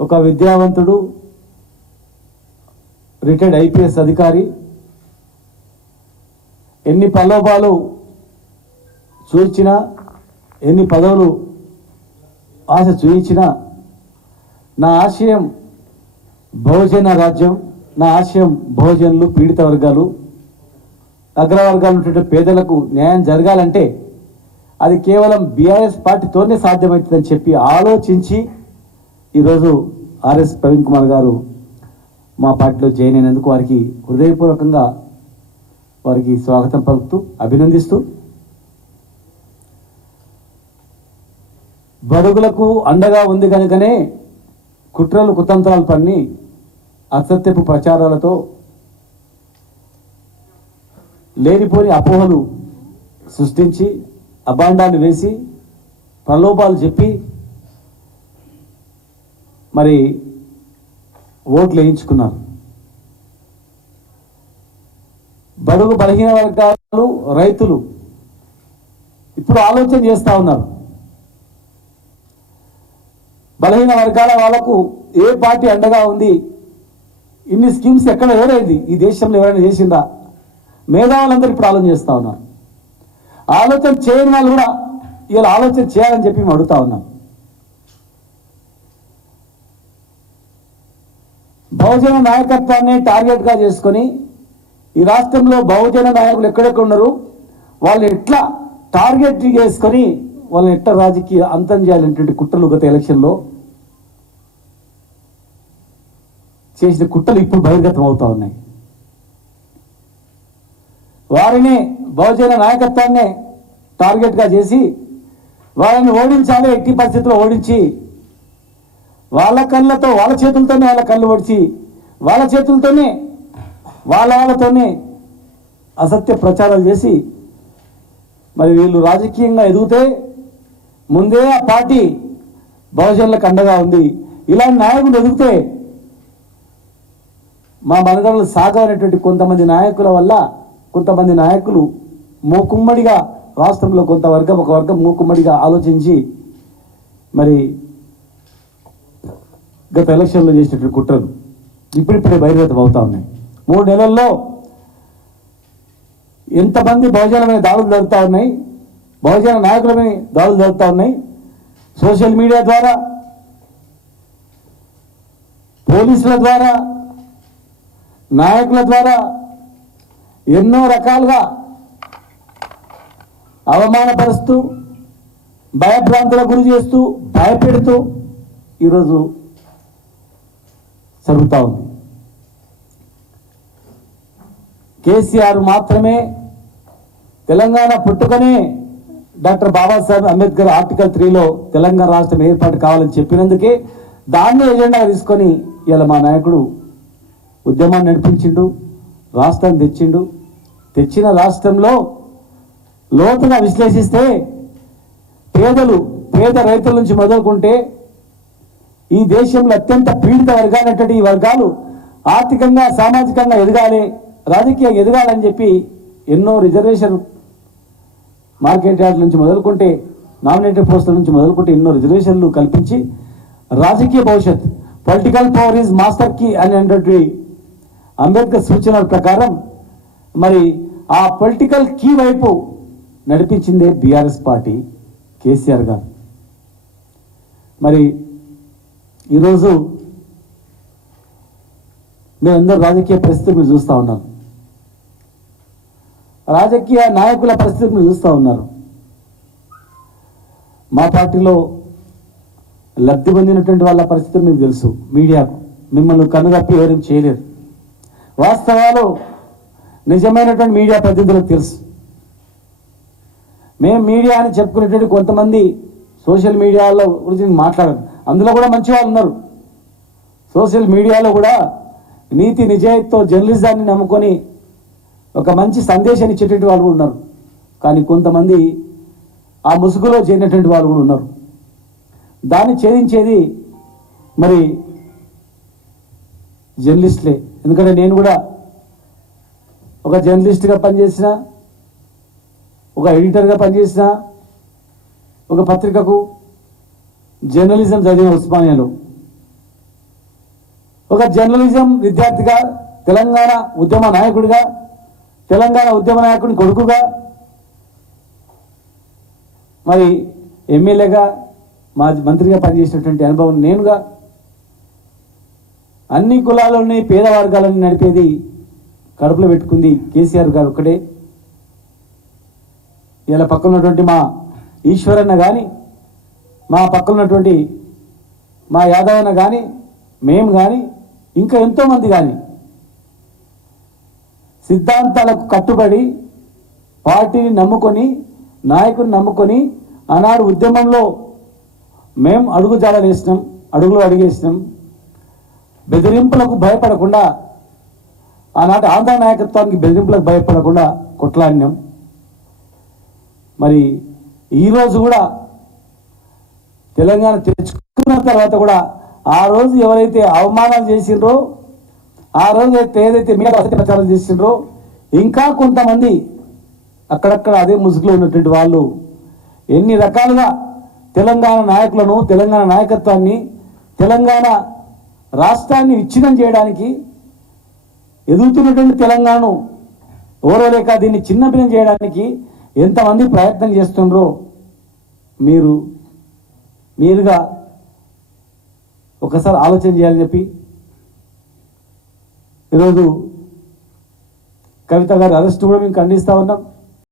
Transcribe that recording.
ఒక విద్యావంతుడు, retired IPS అధికారి, ఎన్ని ప్రలోభాలు చూయించినా, ఎన్ని పదవులు ఆశ చూయించినా, నా ఆశయం బహుజన రాజ్యం, నా ఆశయం బహుజనులు, పీడిత వర్గాలు, అగ్రవర్గాలు ఉంటే పేదలకు న్యాయం జరగాలంటే అది కేవలం బీఆర్ఎస్ పార్టీతోనే సాధ్యమవుతుందని చెప్పి ఆలోచించి ఈరోజు ఆర్ఎస్ ప్రవీణ్ కుమార్ గారు మా పార్టీలో జాయిన్ అయినందుకు వారికి హృదయపూర్వకంగా వారికి స్వాగతం పలుకుతూ అభినందిస్తూ, బడుగులకు అండగా ఉంది కనుకనే కుట్రలు కుతంత్రాలు పన్ని అసత్యపు ప్రచారాలతో లేనిపోని అపోహలు సృష్టించి అభాండాలు వేసి ప్రలోభాలు చెప్పి మరి ఓట్లు వేయించుకున్నారు. బడుగు బలహీన వర్గాలు, రైతులు ఇప్పుడు ఆలోచన చేస్తూ ఉన్నారు. బలహీన వర్గాల వాళ్ళకు ఏ పార్టీ అండగా ఉంది, ఇన్ని స్కీమ్స్ ఎక్కడ ఎవరైంది, ఈ దేశంలో ఎవరైనా చేసిందా? మేధావులందరూ ఇప్పుడు ఆలోచన చేస్తూ ఉన్నారు. ఆలోచన చేయని వాళ్ళు కూడా ఇలా ఆలోచన చేయాలని చెప్పి మేము అడుగుతా ఉన్నాం. బహుజన నాయకత్వాన్ని టార్గెట్గా చేసుకొని ఈ రాష్ట్రంలో బహుజన నాయకులు ఎక్కడెక్కడ ఉన్నారు, వాళ్ళు ఎట్లా టార్గెట్ చేసుకొని వాళ్ళని ఎట్లా రాజకీయ అంతం చేయాలనేటువంటి కుట్రలు గత ఎలక్షన్లో చేసిన కుట్రలు ఇప్పుడు బహిర్గతం అవుతా ఉన్నాయి. వారిని బహుజన నాయకత్వాన్ని టార్గెట్గా చేసి వాళ్ళని ఓడించాలి, ఎట్టి పరిస్థితుల్లో ఓడించి వాళ్ళ కళ్ళతో, వాళ్ళ చేతులతోనే వాళ్ళ కళ్ళు ఒడిచి వాళ్ళ చేతులతోనే వాళ్ళతోనే అసత్య ప్రచారాలు చేసి మరి వీళ్ళు రాజకీయంగా ఎదిగితే ముందే ఆ పార్టీ బహుజనులకు అండగా ఉంది, ఇలాంటి నాయకులు ఎదిగితే మా మనగడలు సాగనేటువంటి కొంతమంది నాయకుల వల్ల కొంతమంది నాయకులు మూకుమ్మడిగా రాష్ట్రంలో కొంత వర్గం, ఒక వర్గం మూకుమ్మడిగా ఆలోచించి మరి గత ఎలక్షన్లో చేసినటువంటి కుట్రలు ఇప్పుడిప్పుడే బహిర్గతం అవుతా ఉన్నాయి. 3 నెలల్లో ఎంతమంది బహుజనుల మీద దాడులు జరుగుతూ ఉన్నాయి, బహుజన నాయకుల మీద దాడులు జరుగుతూ ఉన్నాయి. సోషల్ మీడియా ద్వారా, పోలీసుల ద్వారా, నాయకుల ద్వారా ఎన్నో రకాలుగా అవమానపరుస్తూ, భయభ్రాంతులకు గురి చేస్తూ, భయపెడుతూ ఈరోజు జరుగుతూ ఉంది. కేసీఆర్ మాత్రమే తెలంగాణ పుట్టుకనే డాక్టర్ బాబాసాహెబ్ అంబేద్కర్ ఆర్టికల్ 3లో తెలంగాణ రాష్ట్రం ఏర్పాటు కావాలని చెప్పినందుకే దాన్ని ఎజెండా తీసుకొని ఇలా మా నాయకుడు ఉద్యమాన్ని నడిపించిండు, రాష్ట్రాన్ని తెచ్చిండు. తెచ్చిన రాష్ట్రంలో లోతుగా విశ్లేషిస్తే పేద రైతుల నుంచి మొదలుకుంటే ఈ దేశంలో అత్యంత పీడిత వర్గాలైనటువంటి ఈ వర్గాలు ఆర్థికంగా, సామాజికంగా ఎదగాలి, రాజకీయంగా ఎదగాలని చెప్పి ఎన్నో రిజర్వేషన్, మార్కెట్ యార్డ్ నుంచి మొదలుకుంటే, నామినేటెడ్ పోస్టుల నుంచి మొదలుకుంటే ఎన్నో రిజర్వేషన్లు కల్పించి రాజకీయ భవిష్యత్, political power is master key అనేటువంటి అంబేద్కర్ సూచనల ప్రకారం మరి ఆ పొలిటికల్ కీ వైపు నడిపించిందే బీఆర్ఎస్ పార్టీ, కేసీఆర్ గారు. మరి ఈరోజు మీరందరూ రాజకీయ పరిస్థితి మీరు చూస్తూ ఉన్నారు, రాజకీయ నాయకుల పరిస్థితి మీరు చూస్తూ ఉన్నారు. మా పార్టీలో లబ్ధి పొందినటువంటి వాళ్ళ పరిస్థితి మీకు తెలుసు. మీడియాకు మిమ్మల్ని కనుగప్పి ఎవరేం చేయలేరు. వాస్తవాలు నిజమైనటువంటి మీడియా ప్రతినిధులకు తెలుసు. మేము మీడియా అని చెప్పుకునేటువంటి కొంతమంది సోషల్ మీడియాలో గురించి మాట్లాడరు. అందులో కూడా మంచి వాళ్ళు ఉన్నారు. సోషల్ మీడియాలో కూడా నీతి నిజాయితీతో జర్నలిజాన్ని నమ్ముకొని ఒక మంచి సందేశాన్ని ఇచ్చేటువంటి వాళ్ళు కూడా ఉన్నారు. కానీ కొంతమంది ఆ ముసుగులో చేరినటువంటి వాళ్ళు కూడా ఉన్నారు. దాన్ని ఛేదించేది మరి జర్నలిస్టులే. ఎందుకంటే నేను కూడా ఒక జర్నలిస్ట్గా పనిచేసిన, ఒక ఎడిటర్గా పనిచేసిన, ఒక పత్రికకు జర్నలిజం చదివిన ఉస్మానియాలో. ఒక జర్నలిజం విద్యార్థిగా, తెలంగాణ ఉద్యమ నాయకుడిగా, తెలంగాణ ఉద్యమ నాయకుని కొడుకుగా, మరి ఎమ్మెల్యేగా, మాజీ మంత్రిగా పనిచేసినటువంటి అనుభవం నేనుగా, అన్ని కులాలని పేద వర్గాలని నడిపేది కడుపులో పెట్టుకుంది కేసీఆర్ గారు ఒక్కడే. ఇలా పక్కన ఉన్నటువంటి మా ఈశ్వరన్న కానీ, మా పక్కన ఉన్నటువంటి మా యాదవన్న కానీ, మేము కానీ, ఇంకా ఎంతోమంది కానీ సిద్ధాంతాలకు కట్టుబడి పార్టీని నమ్ముకొని, నాయకుని నమ్ముకొని ఆనాడు ఉద్యమంలో మేము అడుగుజాడలు వేసినాం, అడుగులు అడిగేసినాం. బెదిరింపులకు భయపడకుండా, ఆనాటి ఆంధ్ర నాయకత్వానికి బెదిరింపులకు భయపడకుండా కొట్లాడినాం. మరి ఈరోజు కూడా తెలంగాణ తెచ్చుకున్న తర్వాత కూడా ఆ రోజు ఎవరైతే అవమానాలు చేసిండ్రో, ఆ రోజు ఏదైతే మీద వసతి ప్రచారం చేసిండ్రో, ఇంకా కొంతమంది అక్కడక్కడ అదే ముసుగులో ఉన్నటువంటి వాళ్ళు ఎన్ని రకాలుగా తెలంగాణ నాయకులను, తెలంగాణ నాయకత్వాన్ని, తెలంగాణ రాష్ట్రాన్ని విచ్ఛిన్నం చేయడానికి, ఎదుగుతున్నటువంటి తెలంగాణను ఓరలేక దీన్ని చిన్నభిన్నం చేయడానికి ఎంతమంది ప్రయత్నం చేస్తుండ్రో మీరుగా ఒకసారి ఆలోచన చేయాలని చెప్పి ఈరోజు కవిత గారి అరెస్ట్ కూడా మేము ఖండిస్తూ ఉన్నాం.